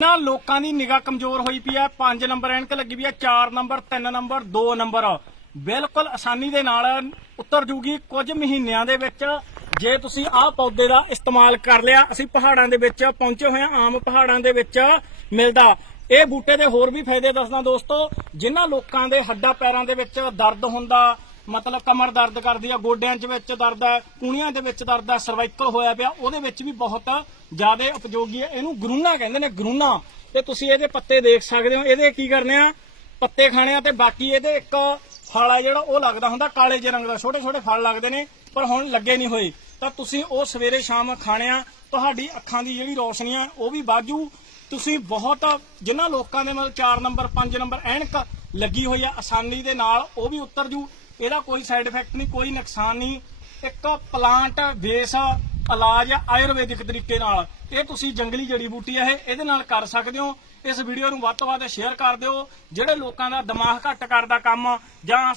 ਨਾ ਲੋਕਾਂ ਦੀ ਨਿਗਾਹ ਕਮਜ਼ੋਰ ਹੋਈ ਪਈ ਹੈ। 5 ਨੰਬਰ ਐਨਕ ਲੱਗੀ ਪਈ ਹੈ 4 ਨੰਬਰ 3 ਨੰਬਰ 2 ਨੰਬਰ। ਬਿਲਕੁਲ ਆਸਾਨੀ ਦੇ ਨਾਲ ਉੱਤਰ ਜੂਗੀ ਕੁਝ ਮਹੀਨਿਆਂ ਦੇ ਵਿੱਚ। ਜੇ ਤੁਸੀਂ ਆਹ ਪੌਦੇ ਦਾ ਇਸਤੇਮਾਲ ਕਰ ਲਿਆ, ਅਸੀਂ ਪਹਾੜਾਂ ਦੇ ਵਿੱਚ ਪਹੁੰਚੇ ਹੋਏ ਹਾਂ, ਆਮ ਪਹਾੜਾਂ ਦੇ ਵਿੱਚ ਮਿਲਦਾ। ਇਹ ਬੂਟੇ ਦੇ ਹੋਰ ਵੀ ਫਾਇਦੇ ਦੱਸਦਾ ਦੋਸਤੋ, ਜਿਨ੍ਹਾਂ ਲੋਕਾਂ ਦੇ ਹੱਡਾਂ ਪੈਰਾਂ ਦੇ ਵਿੱਚ ਦਰਦ ਹੁੰਦਾ ਮਤਲਬ ਕਮਰ ਦਰਦ ਕਰਦੀ ਆ, ਗੋਡਿਆਂ 'ਚ ਵਿੱਚ ਦਰਦ ਹੈ ਕੂਣੀਆਂ ਦੇ ਵਿੱਚ ਦਰਦ ਹੈ ਸਰਵਾਈਕਲ ਹੋਇਆ ਪਿਆ, ਉਹਦੇ ਵਿੱਚ ਵੀ ਬਹੁਤ ਜ਼ਿਆਦਾ ਉਪਯੋਗੀ ਹੈ ਇਹਨੂੰ ਗਰੂਨਾ ਕਹਿੰਦੇ ਨੇ, ਗਰੂਨਾ। ਤੇ ਤੁਸੀਂ ਇਹਦੇ ਪੱਤੇ ਦੇਖ ਸਕਦੇ ਹੋ, ਇਹਦੇ ਕੀ ਕਰਨੇ ਆ? ਪੱਤੇ ਖਾਣੇ ਆ ਤੇ ਬਾਕੀ ਇਹਦੇ ਇੱਕ ਫਲ ਆ ਜਿਹੜਾ, ਉਹ ਲੱਗਦਾ ਹੁੰਦਾ, ਕਾਲੇ ਜਿਹੇ ਰੰਗ ਦਾ, ਛੋਟੇ ਛੋਟੇ ਫਲ ਲੱਗਦੇ ਨੇ, ਪਰ ਹੁਣ ਲੱਗੇ ਨਹੀਂ ਹੋਏ। ਤਾਂ ਤੁਸੀਂ ਉਹ ਸਵੇਰੇ ਸ਼ਾਮ ਖਾਣੇ ਆ, ਤੁਹਾਡੀ ਅੱਖਾਂ ਦੀ ਜਿਹੜੀ ਰੋਸ਼ਨੀ ਆ, ਉਹ ਵੀ ਬਾਜੂ ਤੁਸੀਂ ਬਹੁਤ, ਜਿਨ੍ਹਾਂ ਲੋਕਾਂ ਦੇ ਮਤਲਬ 4 ਨੰਬਰ 5 ਨੰਬਰ ਐਨਕ ਲੱਗੀ ਹੋਈ ਆ, ਆਸਾਨੀ ਦੇ ਨਾਲ ਉਹ ਵੀ ਉਤਰ ਜੂ। ਇਹਦਾ ਕੋਈ ਸਾਈਡ ਇਫੈਕਟ ਨਹੀਂ, ਕੋਈ ਨੁਕਸਾਨ ਨਹੀਂ। ਇੱਕ ਪਲਾਂਟ ਬੇਸ ਇਲਾਜ ਆ ਆਯੁਰਵੈਦਿਕ ਤਰੀਕੇ ਨਾਲ। ਇਹ ਤੁਸੀਂ ਜੰਗਲੀ ਜੜੀ ਬੂਟੀ ਹੈ ਇਹ, ਇਹਦੇ ਨਾਲ ਕਰ ਸਕਦੇ ਹੋ। ਇਸ ਵੀਡੀਓ ਨੂੰ ਵੱਧ ਤੋਂ ਵੱਧ ਸ਼ੇਅਰ ਕਰ ਦਿਓ। ਜਿਹੜੇ ਲੋਕਾਂ ਦਾ ਦਿਮਾਗ ਘੱਟ ਕਰਦਾ ਕੰਮ, ਜਾਂ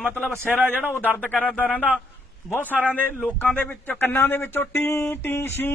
ਮਤਲਬ ਸਿਰ ਆ ਜਿਹੜਾ, ਉਹ ਦਰਦ ਕਰਦਾ ਰਹਿੰਦਾ, ਬਹੁਤ ਸਾਰਿਆਂ ਦੇ ਲੋਕਾਂ ਦੇ ਵਿੱਚ, ਕੰਨਾਂ ਦੇ ਵਿੱਚੋਂ ਟੀ ਟੀ ਸ਼ੀ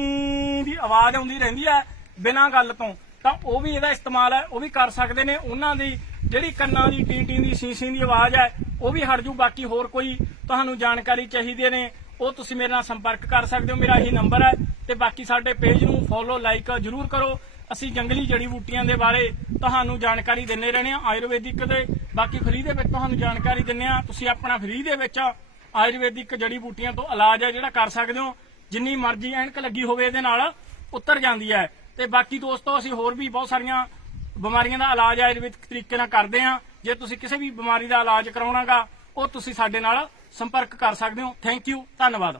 ਦੀ ਆਵਾਜ਼ ਆਉਂਦੀ ਰਹਿੰਦੀ ਹੈ ਬਿਨਾਂ ਗੱਲ ਤੋਂ। ਤਾਂ ਉਹ ਵੀ ਇਹਦਾ ਇਸਤੇਮਾਲ ਹੈ, ਉਹ ਵੀ ਕਰ ਸਕਦੇ ਨੇ। ਉਹਨਾਂ ਦੀ ਜਿਹੜੀ ਕੰਨਾਂ ਦੀ, ਟੀ ਟੀ ਦੀ ਸੀ ਸੀ ਦੀ ਆਵਾਜ਼ ਹੈ ਉਹ ਵੀ ਹਟ ਜੂ, ਬਾਕੀ ਹੋਰ ਕੋਈ ਤੁਹਾਨੂੰ ਜਾਣਕਾਰੀ ਚਾਹੀਦੀ ਨੇ, ਉਹ ਤੁਸੀਂ ਮੇਰੇ ਨਾਲ ਸੰਪਰਕ ਕਰ ਸਕਦੇ ਹੋ। ਮੇਰਾ ਇਹੀ ਨੰਬਰ ਹੈ ਤੇ ਬਾਕੀ ਸਾਡੇ ਪੇਜ ਨੂੰ ਫੋਲੋ ਲਾਈਕ ਜਰੂਰ ਕਰੋ। ਅਸੀਂ ਜੰਗਲੀ ਜੜੀ ਬੂਟੀਆਂ ਦੇ ਬਾਰੇ ਤੁਹਾਨੂੰ ਜਾਣਕਾਰੀ ਦਿੰਦੇ ਰਹਿੰਦੇ ਆ ਆਯੁਰਵੈਦਿਕ ਦੇ। ਬਾਕੀ ਫ੍ਰੀ ਦੇ ਵਿੱਚ ਤੁਹਾਨੂੰ ਜਾਣਕਾਰੀ ਦਿੰਦੇ ਆ ਤੁਸੀਂ ਆਪਣਾ ਫ੍ਰੀ ਦੇ ਵਿੱਚ ਆਯੁਰਵੈਦਿਕ ਜੜੀ ਬੂਟੀਆਂ ਤੋਂ ਇਲਾਜ ਹੈ ਜਿਹੜਾ ਕਰ ਸਕਦੇ ਹੋ। ਜਿੰਨੀ ਮਰਜ਼ੀ ਐਨਕ ਲੱਗੀ ਹੋਵੇ ਇਹਦੇ ਨਾਲ ਉਤਰ ਜਾਂਦੀ ਹੈ। ਤੇ ਬਾਕੀ ਦੋਸਤੋ, ਅਸੀਂ ਹੋਰ ਵੀ ਬਹੁਤ ਸਾਰੀਆਂ ਬਿਮਾਰੀਆਂ ਦਾ ਇਲਾਜ ਆਯੁਰਵੈਦਿਕ ਤਰੀਕੇ ਨਾਲ ਕਰਦੇ ਆ ਜੇ ਤੁਸੀਂ ਕਿਸੇ ਵੀ ਬਿਮਾਰੀ ਦਾ ਇਲਾਜ ਕਰਾਉਣਾਗਾ, ਉਹ ਤੁਸੀਂ ਸਾਡੇ ਨਾਲ ਸੰਪਰਕ ਕਰ ਸਕਦੇ ਹੋ। ਥੈਂਕ ਯੂ ਧੰਨਵਾਦ।